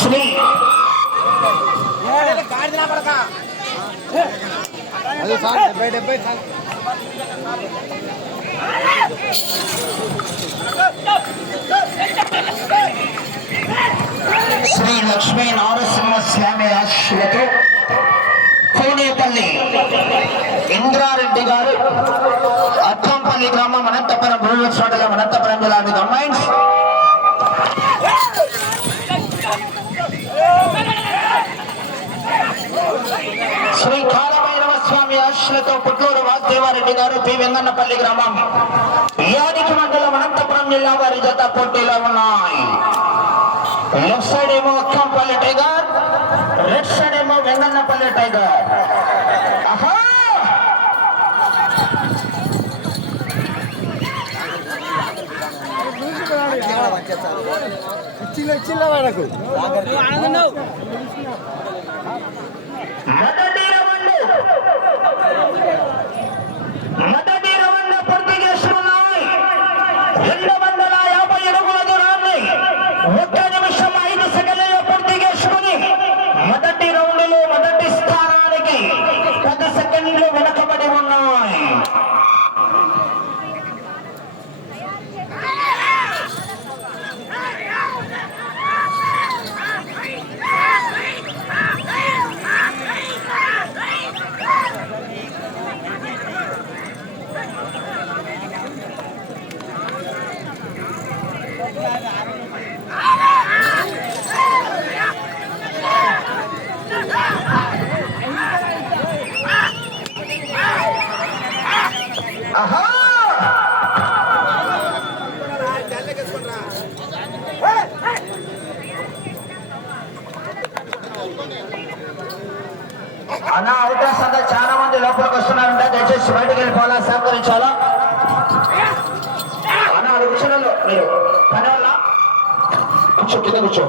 శ్రీ అది సార్ డెబ్బై డెబ్బై సార్ శ్రీ లక్ష్మీ నారసింహ స్వామి ఆశీలతో కోనేపల్లి ఇంద్రారెడ్డి గారు అచ్చంపల్లి గ్రామం అనంతపురం రూరల్ అనంతపురం జిల్లా కంబైన్స్ శ్రీ కాలభైరవ స్వామి ఆశలతో పుట్టూరు వాసుదేవారెడ్డి గారు పి వెంగన్నపల్లి గ్రామం. యాదికి మండలం అనంతపురం జిల్లా వారి జత పోటీలో ఉన్నాయి. లెఫ్ట్ సైడ్ ఏమో అక్కంపల్లి టైగర్ రైట్ సైడ్ ఏమో వెంగన్నపల్లి టైగర్. ఆహా! యాభై అడుగుల దూరాన్ని ఒక్క నిమిషం ఐదు సెకండ్లలో పూర్తి చేసుకుని మొదటి రౌండ్ మొదటి స్థానానికి పది సెకండ్లు వెనకబడి ఉన్నాయి ఆహా అన్న అవకాశం అంతా చాలా మంది లోపలికి వస్తున్నారంట. దయచేసి బయటకు వెళ్ళిపోవాలా? సహకరించాలా? అన్న అది కూర్చున్నారు మీరు. పని వల్ల? కూర్చో కింద కూర్చో.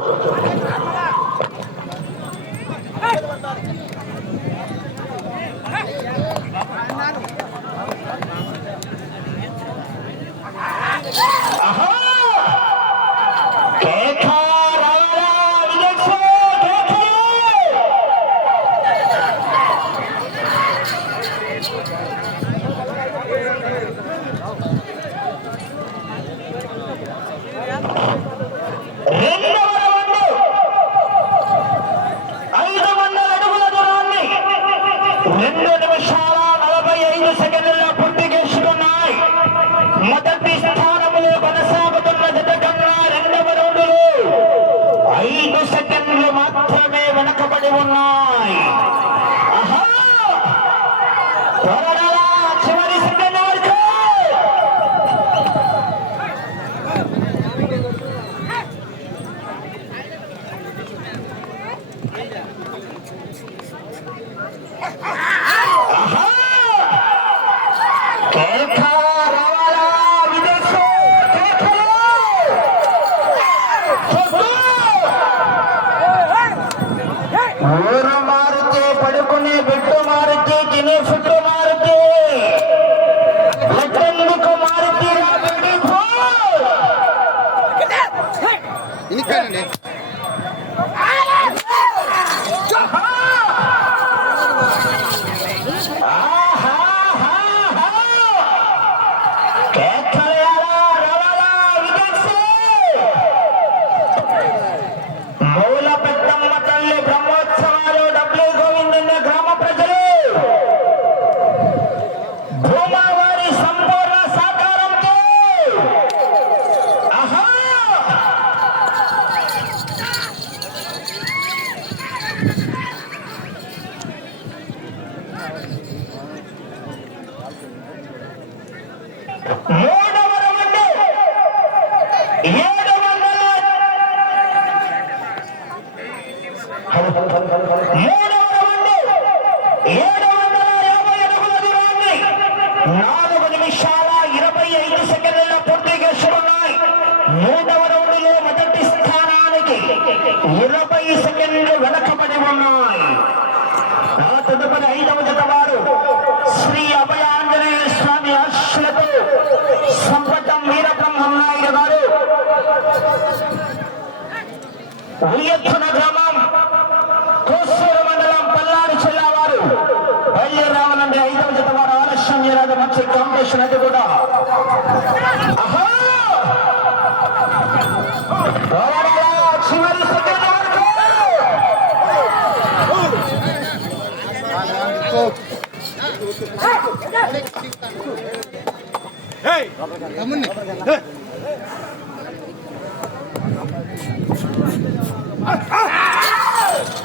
నాలుగు నిమిషాల ఇరవై ఐదు సెకండ్ల పూర్తి చేసుకున్నాయి మూడవ రౌండ్లో మొదటి స్థానానికి ఇరవై సెకండ్లు వెనకబడి ఉన్నాయి. తదుపరి ఐదవ జత వారు శ్రీ అభయాంజనేయ స్వామి అశ్వతో సంపటం వీరబ్రహ్మం నాయుడు గారు. ఉయ్యత్తున గ్రామ মানুষ না। দেবতা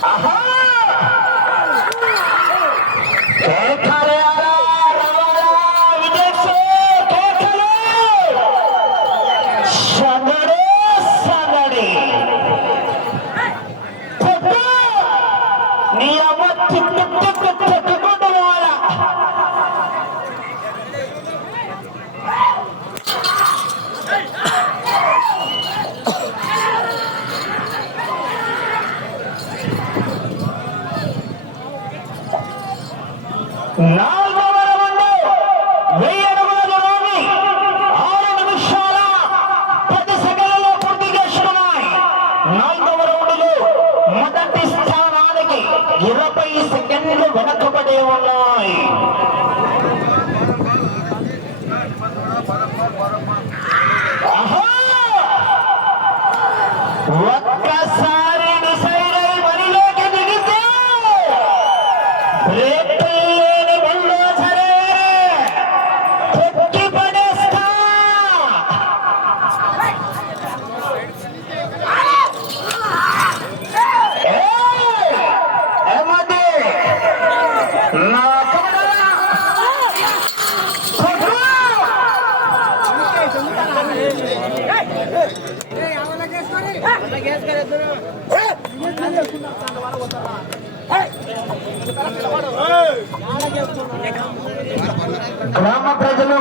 আহা! No.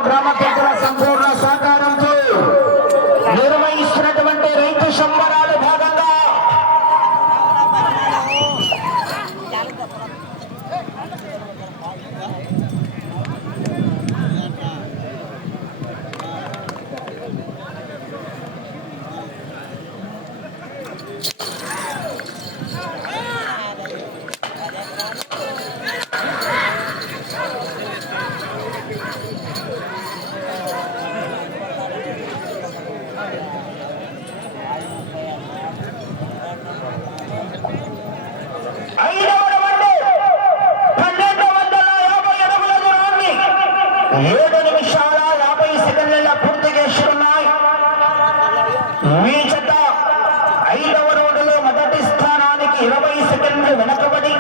గ్రామకర్తల సంపూర్ణ సహకారంతో నిర్వహిస్తున్నటువంటి రైతు సంబరాలు భాగంగా ఇరవై సెకండ్లు వెనకబడి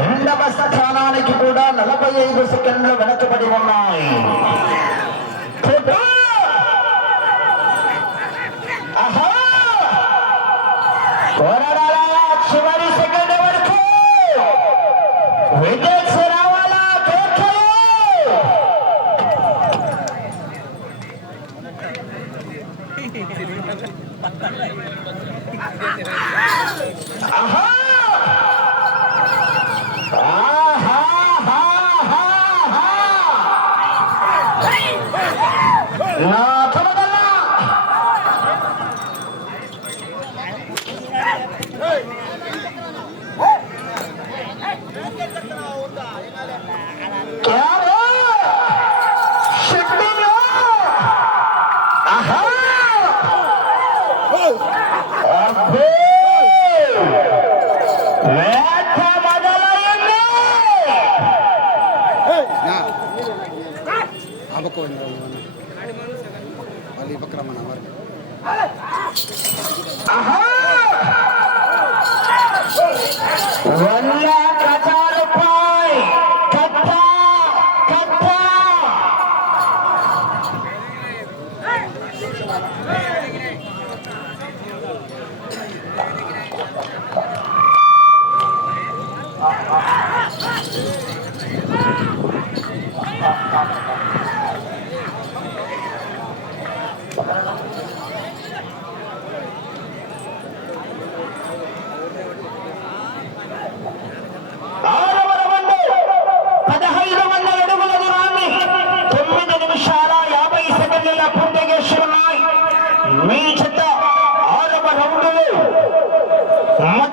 రెండవ స్థానానికి కూడా నలభై ఐదు సెకండ్లు వెనకబడి ఉన్నాయి.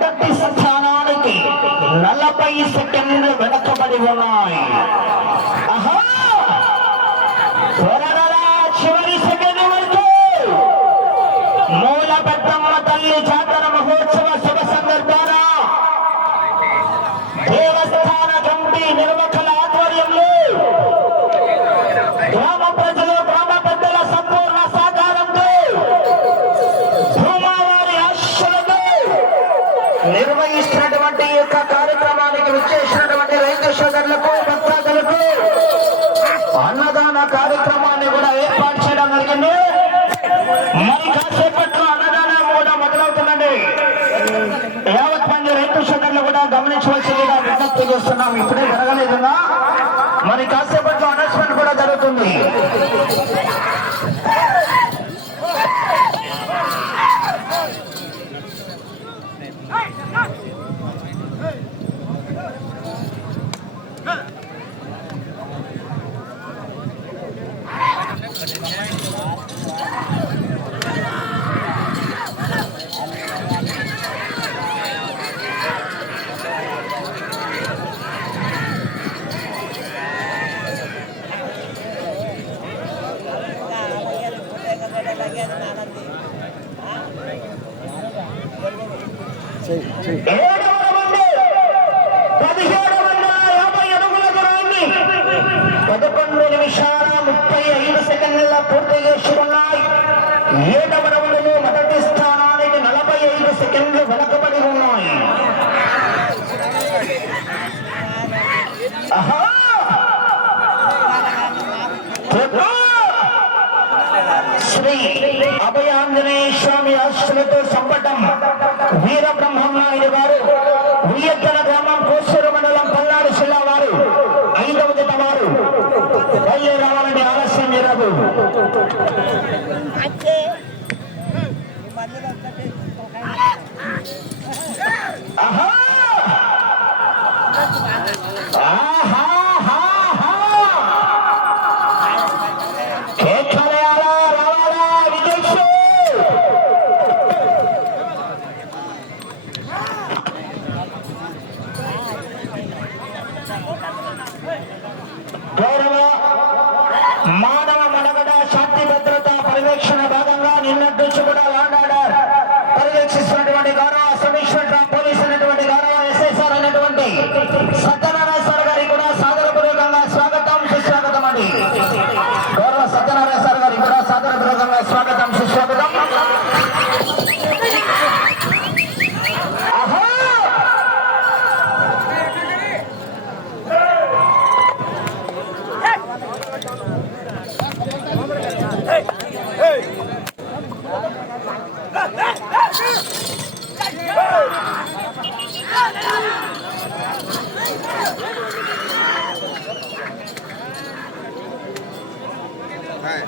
మొదటి స్థానానికి నలభై సెకండ్లు వెనకబడి ఉన్నాయి మరి కాసేపట్లో అన్నదాన కూడా మొదలవుతుందండి. యావత్ మంది రైతు సోదరులు కూడా గమనించవలసిందిగా విజ్ఞప్తి చేస్తున్నాం. ఇప్పుడే జరగలేదు మరి కాసేపట్లో పదకొండు నిమిషాల ముప్పై ఐదు సెకండ్ల పూర్తి చేసుకున్నాయి ఏడవ రౌండ్లు మొదటి స్థానానికి నలభై ఐదు సెకండ్లు వెనకబడి ఉన్నాయి. శ్రీ అభయాంజనేయ స్వామి ఆశలతో సంపటం. నాయుడు గారు ఉయ్యక్కన గ్రామం కోసూరు మండలం పల్నాడు జిల్లా వారు ఐదవ జత వారు. రావాలని ఆలస్యం జరగదు ఆహా! はい。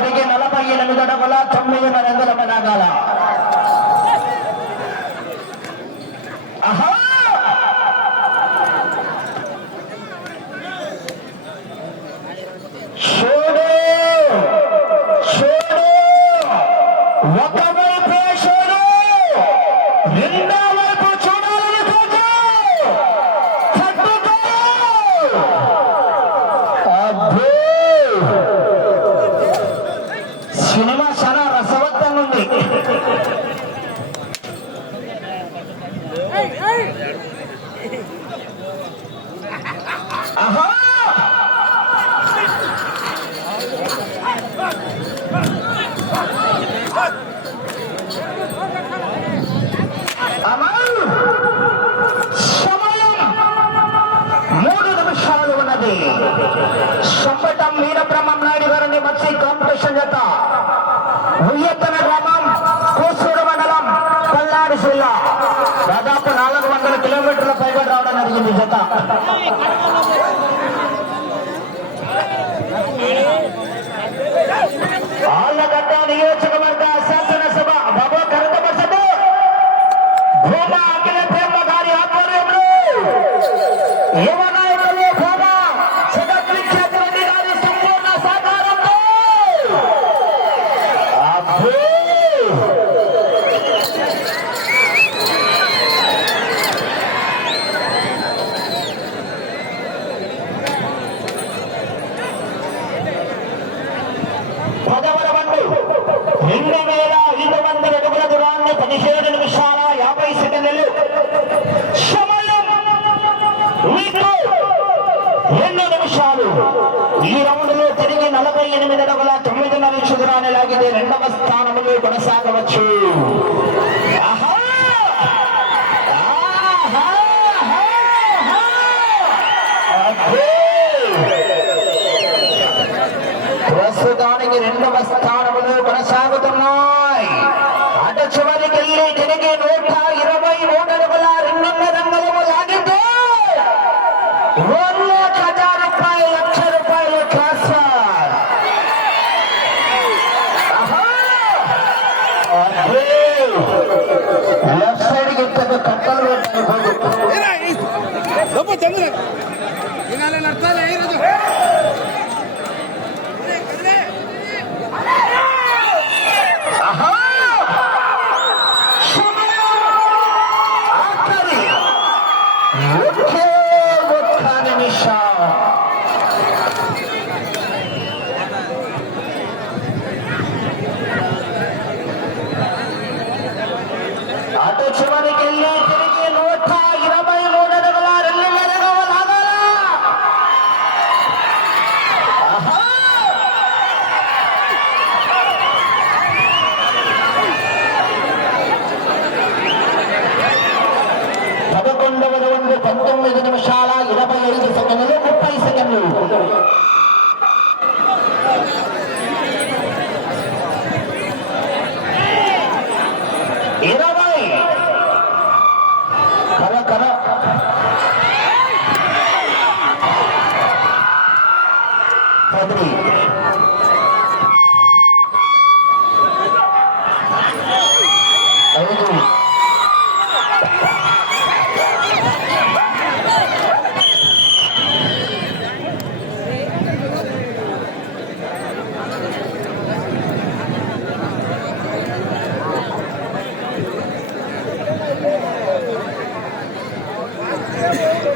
తిరిగి నలభై ఎనిమిది అడుగుల తొమ్మిది వందల ఎదుల మెనగాల Come on. ক্ষমা আছে ಚಂದ್ರ ಇನ್ನಾಲೆ ನಡ್ತಾ ಇಲ್ಲ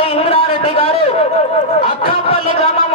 కోనేపల్లి ఇంద్రారెడ్డి గారు. అక్కంపల్లి గ్రామం